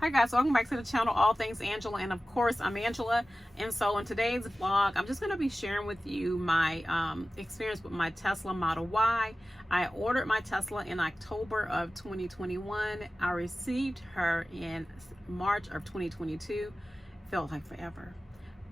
Hi guys, welcome back to the channel, All Things Angela, and of course I'm Angela. And so in today's vlog, I'm just going to be sharing with you my experience with my Tesla Model Y. I ordered my Tesla in October of 2021. I received her in March of 2022. Felt like forever.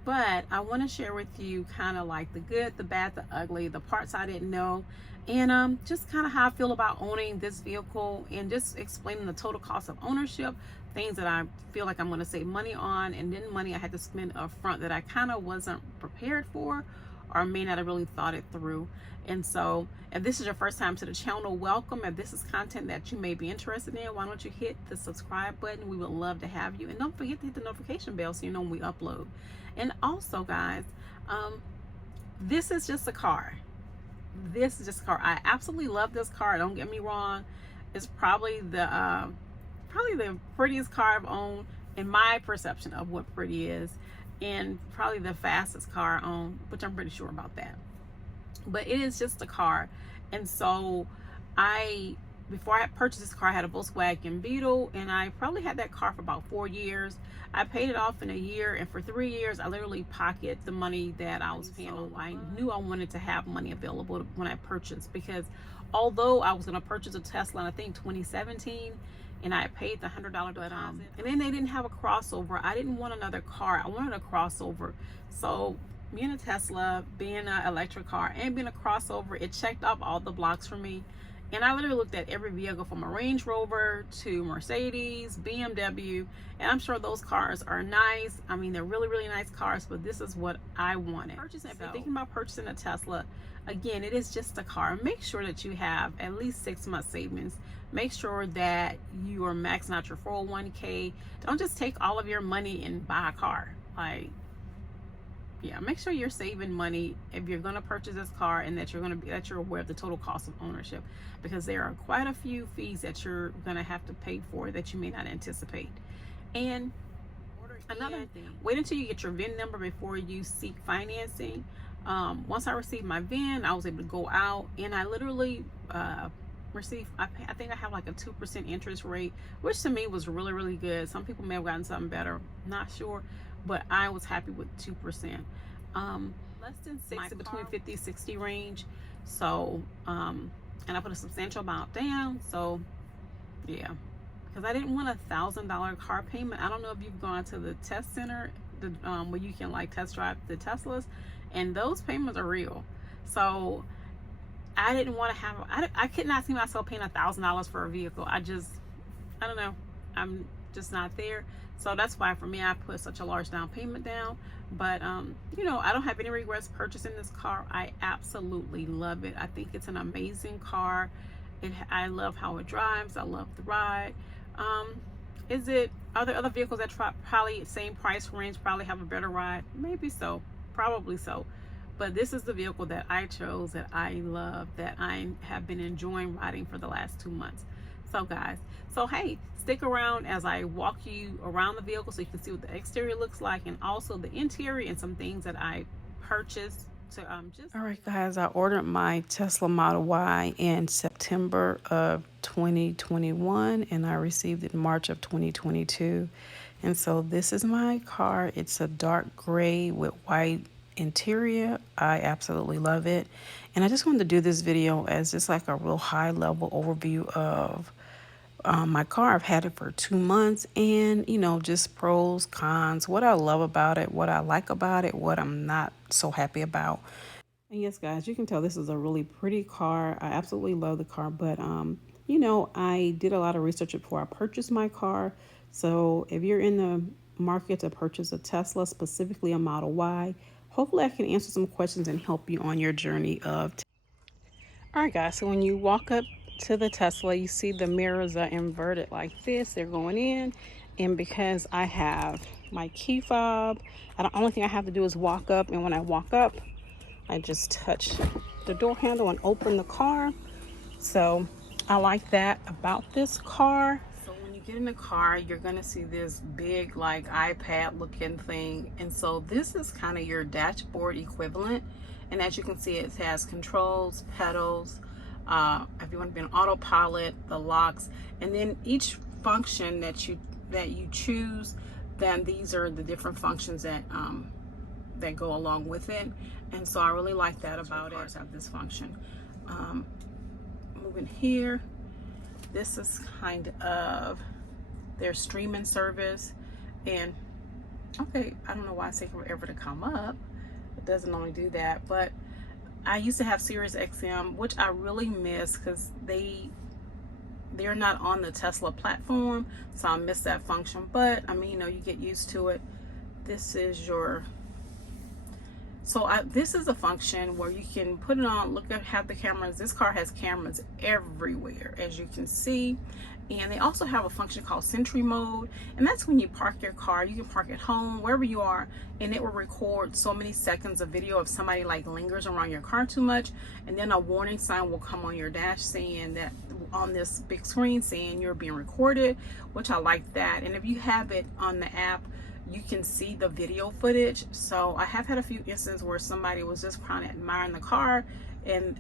But I want to share with you kind of like the good, the bad, the ugly, the parts I didn't know, and just kind of how I feel about owning this vehicle, and just explaining the total cost of ownership, things that I feel like I'm going to save money on, and then money I had to spend up front that I kind of wasn't prepared for, or may not have really thought it through. And so if this is your first time to the channel, welcome. If this is content that you may be interested in, why don't you hit the subscribe button? We would love to have you, and don't forget to hit the notification bell so you know when we upload. And also guys, this is just a car. This is just a car. I absolutely love this car, don't get me wrong. It's probably the prettiest car I've owned in my perception of what pretty is, and probably the fastest car I own, which I'm pretty sure about that. But it is just a car. And so before I purchased this car, I had a Volkswagen Beetle, and I probably had that car for about 4 years. I paid it off in a year, and for 3 years I literally pocketed the money that I was paying. So I knew I wanted to have money available when I purchased, because although I was going to purchase a Tesla in I think 2017, and I paid the $100 deposit, and then they didn't have a crossover. I didn't want another car, I wanted a crossover. So being a Tesla, being an electric car, and being a crossover, it checked off all the blocks for me. And I literally looked at every vehicle from a Range Rover to Mercedes, BMW, and I'm sure those cars are nice. I mean, they're really, really nice cars, but this is what I wanted. If you're thinking about purchasing a Tesla, again, it is just a car. Make sure that you have at least 6 months savings. Make sure that you are maxing out your 401k. Don't just take all of your money and buy a car. Like, yeah, make sure you're saving money if you're going to purchase this car, and that you're aware of the total cost of ownership, because there are quite a few fees that you're going to have to pay for that you may not anticipate. And another thing, wait until you get your VIN number before you seek financing. Once I received my VIN, I was able to go out, and I literally received, I think I have like a 2% interest rate, which to me was really, really good. Some people may have gotten something better, not sure, but I was happy with 2%. Less than 6, between 50-60 range. So and I put a substantial amount down. So yeah, because I didn't want a $1,000 car payment. I don't know if you've gone to the test center, where you can like test drive the Teslas, and those payments are real. So I didn't want to have, I could not see myself paying $1,000 for a vehicle. I don't know, I'm just not there. So that's why for me, I put such a large down payment down. But you know, I don't have any regrets purchasing this car. I absolutely love it. I think it's an amazing car. I love how it drives. I love the ride. Are there other vehicles that probably same price range probably have a better ride? Maybe so, probably so. But this is the vehicle that I chose, that I love, that I have been enjoying riding for the last 2 months. So guys, so hey, stick around as I walk you around the vehicle so you can see what the exterior looks like, and also the interior, and some things that I purchased to all right guys, I ordered my Tesla Model Y in September of 2021, and I received it in March of 2022. And so this is my car. It's a dark gray with white interior. I absolutely love it, and I just wanted to do this video as just like a real high level overview of my car. I've had it for 2 months, and you know, just pros, cons, what I love about it, what I like about it, what I'm not so happy about. And yes guys, you can tell this is a really pretty car. I absolutely love the car, but you know, I did a lot of research before I purchased my car. So if you're in the market to purchase a Tesla, specifically a Model Y, hopefully I can answer some questions and help you on your journey of. All right guys, so when you walk up to the Tesla, you see the mirrors are inverted like this. They're going in, and because I have my key fob, the only thing I have to do is walk up, and when I walk up, I just touch the door handle and open the car. So I like that about this car. So when you get in the car, you're gonna see this big like iPad looking thing, and so this is kind of your dashboard equivalent. And as you can see, it has controls, pedals, if you want to be on autopilot, the locks, and then each function that you that you choose, then these are the different functions that that go along with it. And so I really like that about it. Have this function. Moving here, this is kind of their streaming service. And okay, I don't know why it's taking forever to come up. It doesn't only do that, but I used to have Sirius XM, which I really miss because they're not on the Tesla platform, so I miss that function. But I mean, you know, you get used to it. This is your, this is a function where you can put it on, look at, have the cameras. This car has cameras everywhere, as you can see. And they also have a function called Sentry Mode, and that's when you park your car. You can park at home, wherever you are, and it will record so many seconds of video if somebody like lingers around your car too much, and then a warning sign will come on your dash saying that, on this big screen, saying you're being recorded, which I like that. And if you have it on the app, you can see the video footage. So I have had a few instances where somebody was just kind of admiring the car, and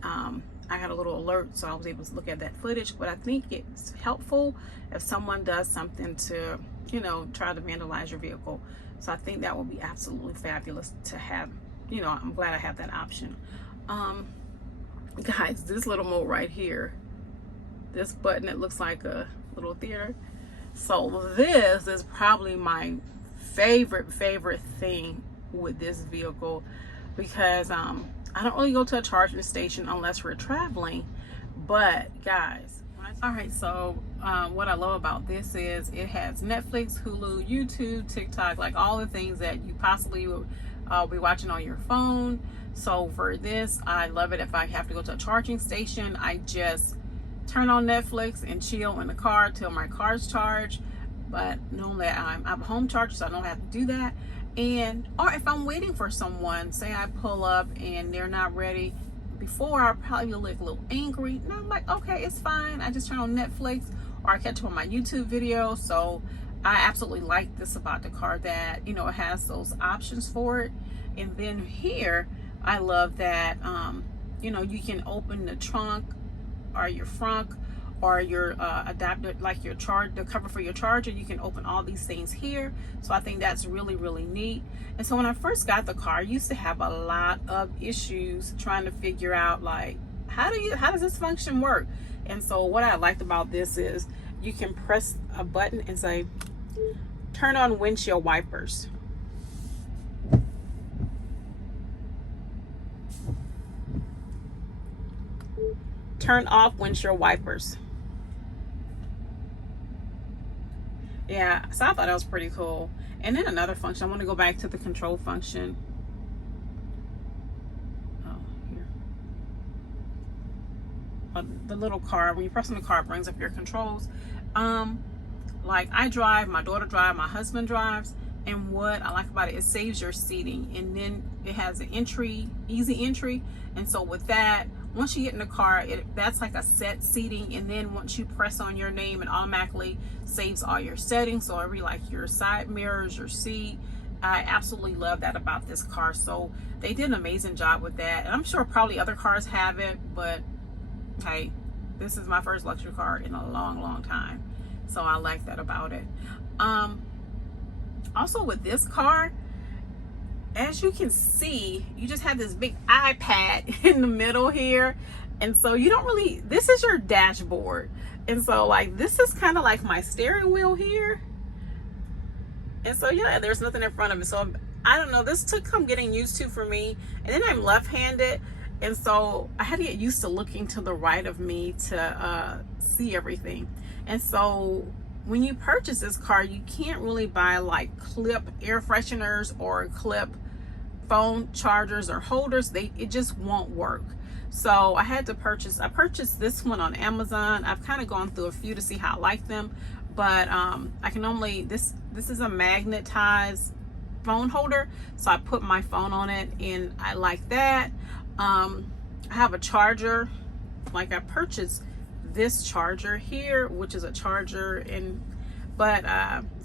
I had a little alert, so I was able to look at that footage. But I think it's helpful if someone does something to, you know, try to vandalize your vehicle. So I think that would be absolutely fabulous to have. You know, I'm glad I have that option. Guys, this little mode right here, this button, it looks like a little theater. So this is probably my favorite thing with this vehicle, because I don't really go to a charging station unless we're traveling. But guys, all right, so what I love about this is it has Netflix, Hulu, YouTube, TikTok, like all the things that you possibly would be watching on your phone. So for this, I love it. If I have to go to a charging station, I just turn on Netflix and chill in the car till my car's charged. But normally I'm a home charger, so I don't have to do that. And or if I'm waiting for someone, say I pull up and they're not ready, before I probably look a little angry. And I'm like, okay, it's fine. I just turn on Netflix, or I catch up on my YouTube video. So I absolutely like this about the car, that, you know, it has those options for it. And then here, I love that, you know, you can open the trunk or your frunk or your adapter, like your the cover for your charger. You can open all these things here. So I think that's really neat. And so when I first got the car, I used to have a lot of issues trying to figure out, like, how does this function work? And so what I liked about this is you can press a button and say, turn on windshield wipers. Turn off windshield wipers. Yeah, so I thought that was pretty cool. And then another function, I want to go back to the control function. Oh, here. The little car, when you press on the car, it brings up your controls. Like I drive, my daughter drives, my husband drives, and what I like about it, it saves your seating, and then it has an entry, easy entry. And so with that, once you get in the car, that's like a set seating, and then once you press on your name, it automatically saves all your settings. So every, like your side mirrors, your seat. I absolutely love that about this car. So they did an amazing job with that, and I'm sure probably other cars have it, but hey, this is my first luxury car in a long time, so I like that about it. Also with this car, as you can see, you just have this big iPad in the middle here. And so you don't really, this is your dashboard. And so like, this is kind of like my steering wheel here. And so, yeah, there's nothing in front of it. So I don't know, this took some getting used to for me. And then I'm left-handed. And so I had to get used to looking to the right of me to see everything. And so when you purchase this car, you can't really buy like clip air fresheners or clip phone chargers or holders. It just won't work. So I had to purchase, I purchased this one on Amazon. I've kind of gone through a few to see how I like them, but I can only, this is a magnetized phone holder, so I put my phone on it and I like that. I have a charger, like I purchased this charger here, which is a charger, and but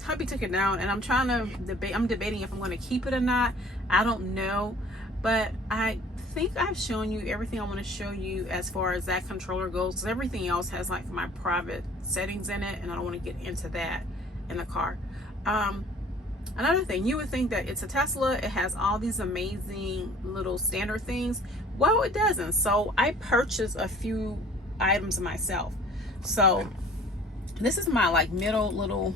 hubby took it down, and I'm trying to debate, I'm debating if I'm going to keep it or not. I don't know, but I think I've shown you everything I want to show you as far as that controller goes, because everything else has like my private settings in it, and I don't want to get into that in the car. Another thing, you would think that it's a Tesla, it has all these amazing little standard things. Well, it doesn't. So I purchased a few items myself. So this is my like middle little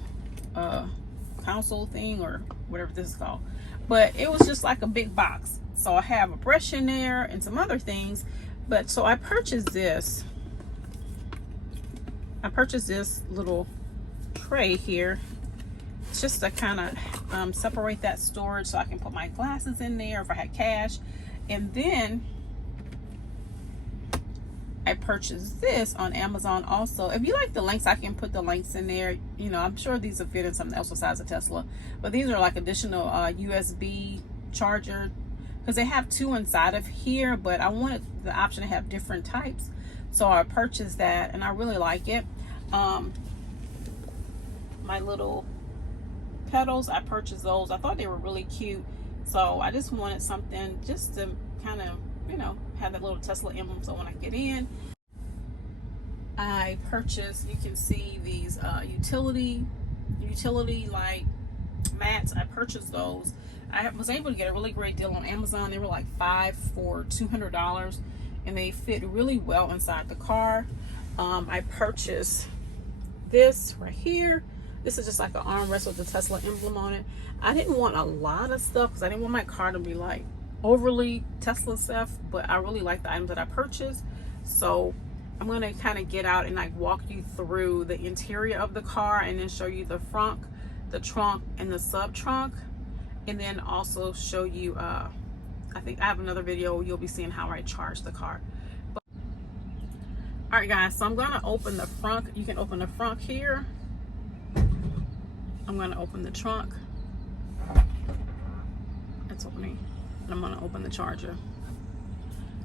console thing, or whatever this is called, but it was just like a big box. So I have a brush in there and some other things. But so I purchased this little tray here. It's just to kind of separate that storage so I can put my glasses in there if I had cash. And then I purchased this on Amazon also. If you like the links, I can put the links in there. You know, I'm sure these will fit in something else besides a Tesla. But these are like additional USB charger, because they have two inside of here, but I wanted the option to have different types. So I purchased that and I really like it. My little pedals, I purchased those. I thought they were really cute. So I just wanted something just to kind of, you know, have that little Tesla emblem. So when I get in, I purchased, you can see these utility like mats. I purchased those. I was able to get a really great deal on Amazon. They were like 5 for $200, and they fit really well inside the car. I purchased this right here. This is just like an armrest with the Tesla emblem on it. I didn't want a lot of stuff because I didn't want my car to be like overly Tesla stuff, but I really like the items that I purchased. So I'm going to kind of get out and like walk you through the interior of the car, and then show you the front, the trunk, and the sub trunk, and then also show you I think I have another video you'll be seeing how I charge the car. All right guys, so I'm going to open the front. You can open the front here. I'm going to open the trunk. It's opening. And I'm going to open the charger.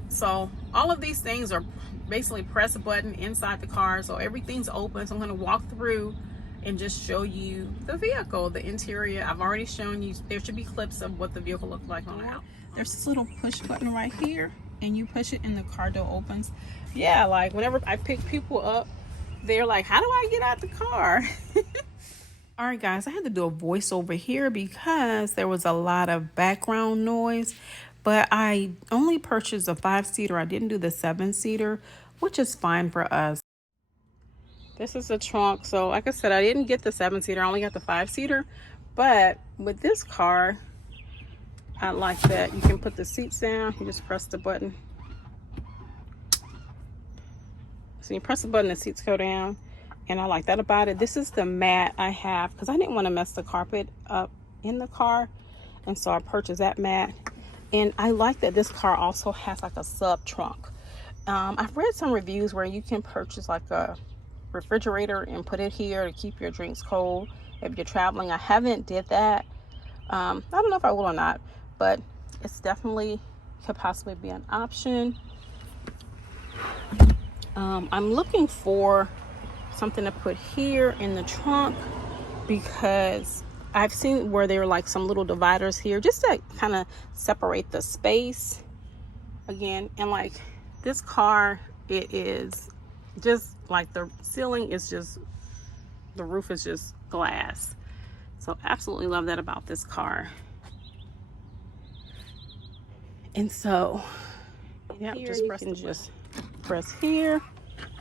So all of these things are basically press a button inside the car. So everything's open. So I'm going to walk through and just show you the vehicle, the interior. I've already shown you. There should be clips of what the vehicle looked like on the house. There's this little push button right here, and you push it and the car door opens. Yeah, like whenever I pick people up, they're like, how do I get out the car? All right guys, I had to do a voiceover here because there was a lot of background noise, but I only purchased a 5-seater. I didn't do the 7-seater, which is fine for us. This is the trunk. So like I said, I didn't get the 7-seater. I only got the 5-seater, but with this car, I like that you can put the seats down. You just press the button. So you press the button, the seats go down. And I like that about it. This is the mat I have because I didn't want to mess the carpet up in the car. And so I purchased that mat. And I like that this car also has like a sub trunk. I've read some reviews where you can purchase like a refrigerator and put it here to keep your drinks cold if you're traveling. I haven't did that. I don't know if I will or not, but it's definitely could possibly be an option. I'm looking for something to put here in the trunk because I've seen where there are like some little dividers here just to kind of separate the space again. And like this car, it is just like the ceiling is just, the roof is just glass. So absolutely love that about this car. And so yeah, just press and just press here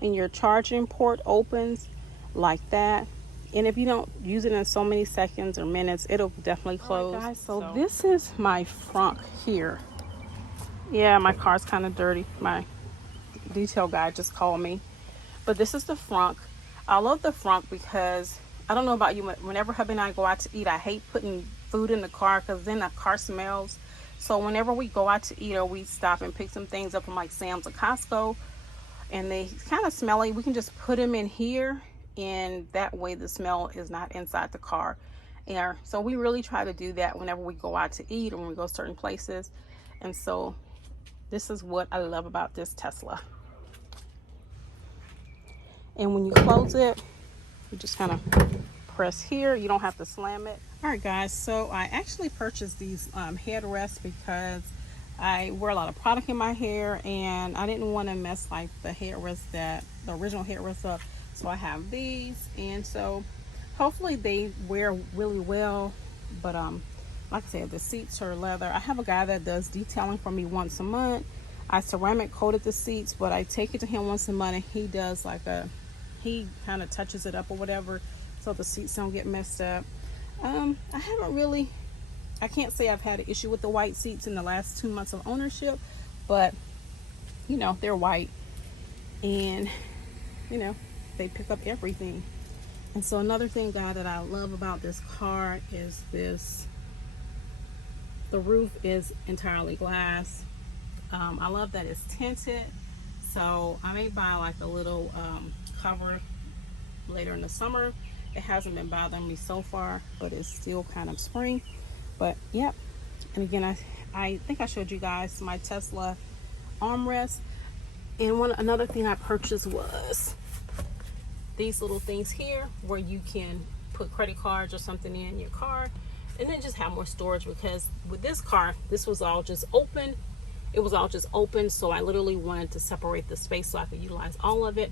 and your charging port opens like that. And if you don't use it in so many seconds or minutes, it'll definitely close. Right, guys, so this is my front here. Yeah, my car's kind of dirty. My detail guy just called me. But this is the front. I love the front because I don't know about you, whenever hubby and I go out to eat, I hate putting food in the car because then the car smells. So whenever we go out to eat or we stop and pick some things up from like Sam's or Costco and they kind of smelly, we can just put them in here, and that way the smell is not inside the car. And so we really try to do that whenever we go out to eat or when we go certain places. And so this is what I love about this Tesla. And when you close it, you just kind of press here. You don't have to slam it. All right guys, so I actually purchased these headrests because I wear a lot of product in my hair and I didn't want to mess like the headrest, the original headrest up. So I have these, and so Hopefully they wear really well, but like I said, the seats are leather. I have a guy that does detailing for me once a month. I ceramic coated the seats, but I take it to him once a month and he does like he kind of touches it up or whatever so the seats don't get messed up. I haven't really, I can't say I've had an issue with the white seats in the last 2 months of ownership, but you know, they're white and you know, they pick up everything. And so another thing, guys, that I love about this car is this, the roof is entirely glass. I love that it's tinted, so I may buy like a little cover later in the summer. It hasn't been bothering me so far, but it's still kind of spring. But yep. And again, I think I showed you guys my Tesla armrest. And another thing I purchased was these little things here where you can put credit cards or something in your car and then just have more storage, because with this car, this was all just open. It was all just open, so I literally wanted to separate the space so I could utilize all of it.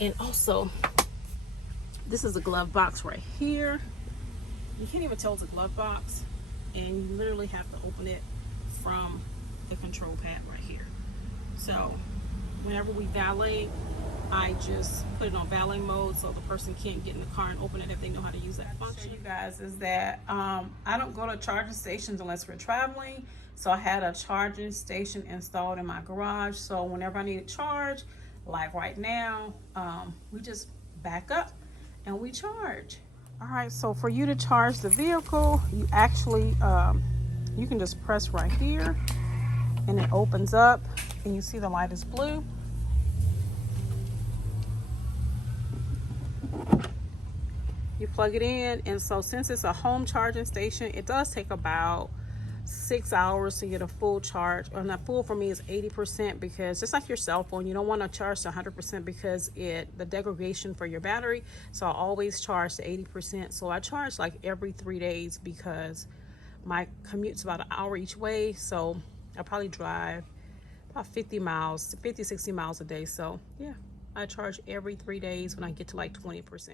And also, this is a glove box right here. You can't even tell it's a glove box, and you literally have to open it from the control pad right here. So whenever we valet, I just put it on valet mode so the person can't get in the car and open it if they know how to use that function. You guys, is that I don't go to charging stations unless we're traveling. So I had a charging station installed in my garage. So whenever I need a charge, like right now, we just back up and we charge. All right, so for you to charge the vehicle, you actually, you can just press right here and it opens up and you see the light is blue. You plug it in, and so since it's a home charging station, it does take about 6 hours to get a full charge. And not full for me is 80%, because just like your cell phone, you don't want to charge to 100% because the degradation for your battery. So I always charge to 80%. So I charge like every 3 days because my commute's about an hour each way. So I probably drive about 50 miles, 50, 60 miles a day. So yeah, I charge every 3 days when I get to like 20%.